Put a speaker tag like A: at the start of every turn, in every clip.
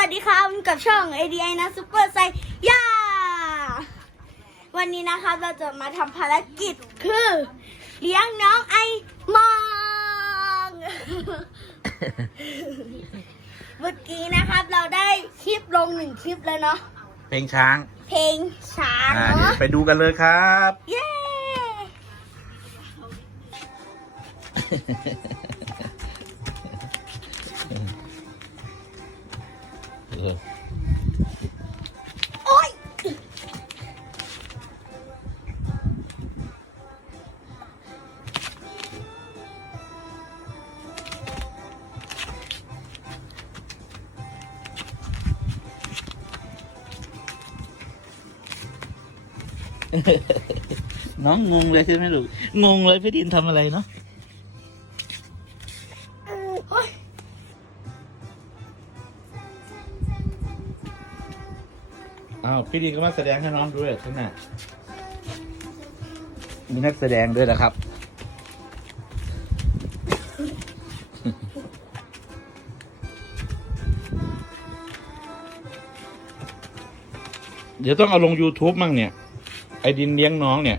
A: วัสดีครับกับช่อง ADI นะซุปเปอร์ไซย่าวันนี้นะครับเราจะมาทำภารกิจคือ เลี้ยงน้องไอมองเมื่อกี้นะครับเราได้คลิปลงหนึ่งคลิปแล้วเนาะ
B: เพลงช้าง
A: เพลงช้าง
B: อ่าเดี๋ยว
A: เนาะ
B: ไปดูกันเลยครับ
A: เย้ โอ๊ย
B: น้องงงเลยใช่ไหมลูก งงเลยพี่ดินทำอะไรเนาะ
A: อ้า
B: วพี่ดินก็มาแสดงให้น้องดูเลยข้างหน้ามีนักแสดงด้วยนะครับ เดี๋ยวต้องเอาลง YouTube มั่งเนี่ย ไอดินเลี้ยงน้องเนี่ย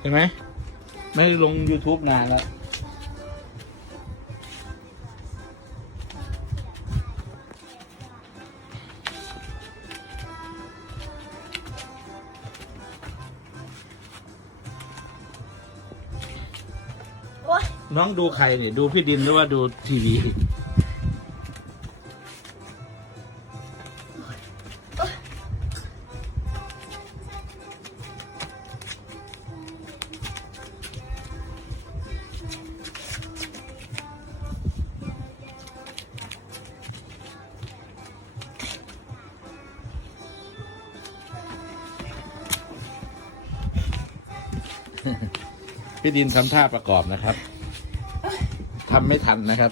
B: เห็นไหม ไม่ลง YouTube นานแล้ว น้องดูใครเนี่ยดูพี่ดินหรือว่าดูทีวี พี่ดินทำท่าประกอบนะครับ ทำไม่ทันนะครับ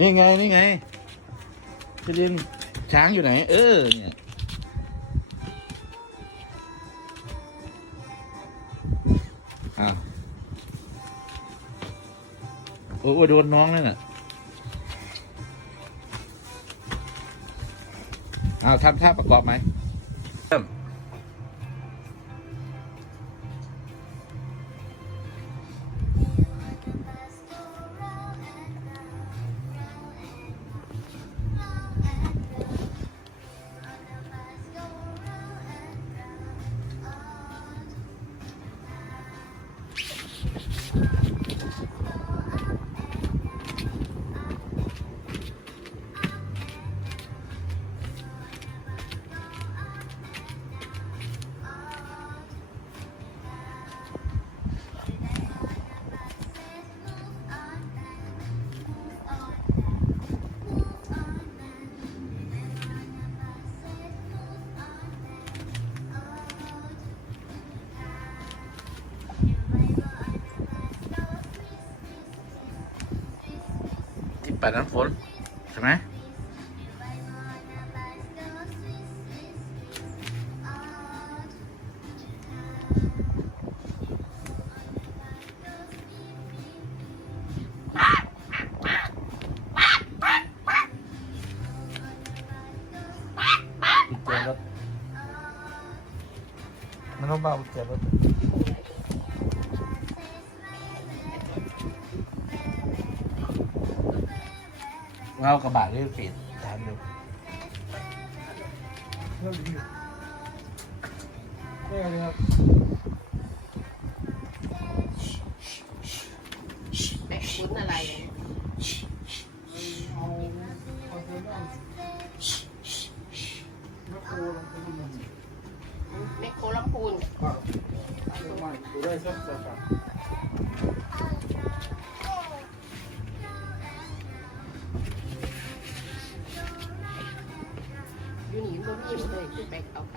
B: นี่ไงนี่ไงพี่ดินช้างอยู่ไหน เออ เนี่ยอ้าวโอ้โหโดนน้องนั่นน่ะอ้าวทำท่าประกอบไหม ที่ปัดน้ำฝนใช่ไหมกุญแจรถมันต้องเบากุญแจร เงากระบะเรื่อยปิดตามดู
C: แม่คุ้นอะไรแม่โคลำพูน
D: ดูได้สักสัก
C: ยูนี่มบนยิ้มเลยไปเอาไป